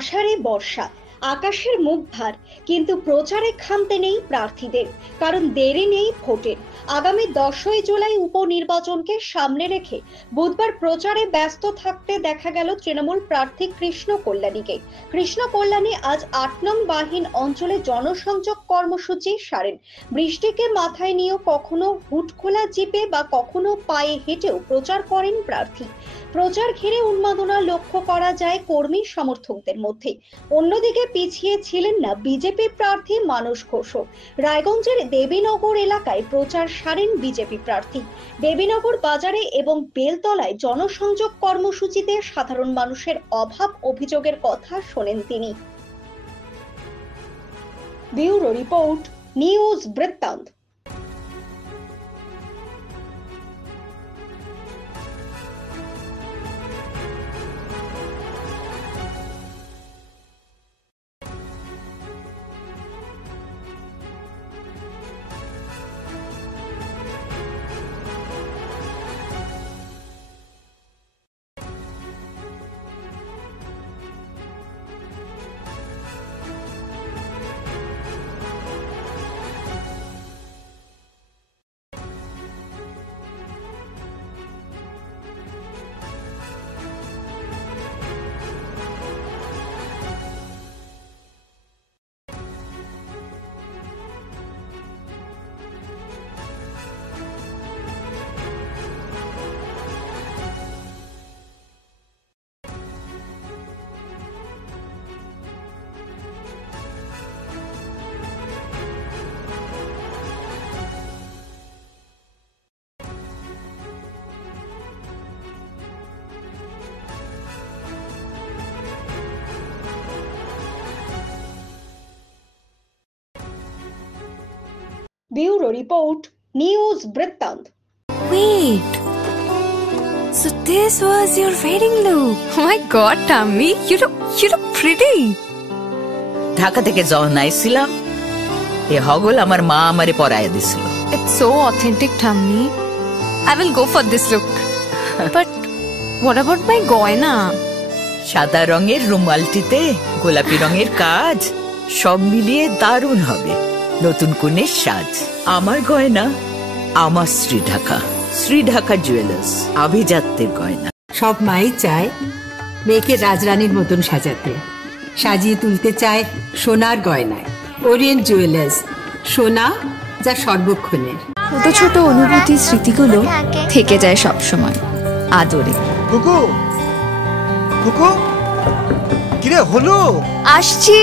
আষাঢ়ে বর্ষা, আকাশের মুখ ভার, কিন্তু প্রচারে ক্ষান্তি নেই প্রার্থীদের। কারণ দেরি নেই ভোটের। আগামী 10ই জুলাই উপনির্বাচনকে সামনে রেখে বুধবার প্রচারে ব্যস্ত থাকতে দেখা গেল তৃণমূল প্রার্থী কৃষ্ণ কল্যাণীকে। কৃষ্ণ কল্যাণী আজ 8 নং বাহিন অঞ্চলে জনসংযোগ কর্মসূচি সারেন। বৃষ্টিকে মাথায় নিয়েও কখনো হুটখোলা জিপে বা কখনো পায়ে হেঁটেও প্রচার করেন প্রার্থী। প্রচার ঘিরে উন্মাদনা লক্ষ্য করা যায় কর্মী সমর্থকদের মধ্যে। অন্যদিকে পিছিয়ে ছিলেন না বিজেপি প্রার্থী মানস ঘোষও। রায়গঞ্জের দেবীনগর এলাকায় প্রচার সারেন বিজেপি প্রার্থী। দেবীনগর বাজারে এবং বেলতলায় জনসংযোগ কর্মসূচিতে সাধারণ মানুষের অভাব অভিযোগের কথা শোনেন তিনি। ব্যুরো রিপোর্ট, নিউজ বৃত্তান্ত। Bureau Report, News Brittant. Wait. So this was your wedding look. Oh my god, Tammy, you look pretty. Dhaka থেকে যখন আইছিলাম এ হগল আমার মা আমারে পরায় দিছিল। It's so authentic, Tammy. I will go for this look. But what about my goina? সাদা রঙের রুমালটিতে গোলাপি রঙের কাজ, সব মিলিয়ে দারুণ হবে। নতুন কনের সাজ। আমার গয়না আমার শ্রী ঢাকা জুয়েলার্স, আভিজাত্যের গয়না। সব মাই চায় মেয়েকে রাজরানীর মতন সাজাতে, সাজিয়ে তুলতে চায় সোনার গয়নায়। ওরিয়েন্ট জুয়েলার্স, সোনা যা সর্বক্ষণের। ছোট ছোট অনুভূতি, স্মৃতিগুলো থেকে যায় সব সময় আদরে। কুকু কুকু, কিরে হলো? আসছি।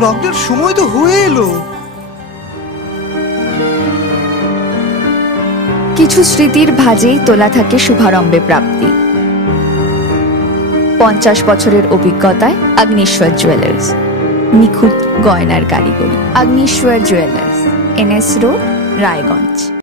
লকডাউন সময় তো হয়ে এলো। কিছু স্মৃতির ভাজেই তোলা থাকে শুভারম্ভে প্রাপ্তি। 50 বছরের অভিজ্ঞতায় আগ্নেশ্বর জুয়েলার্স, নিখুঁত গয়নার কারিগরি। Agneshwar jewellers, NS road, Raiganj.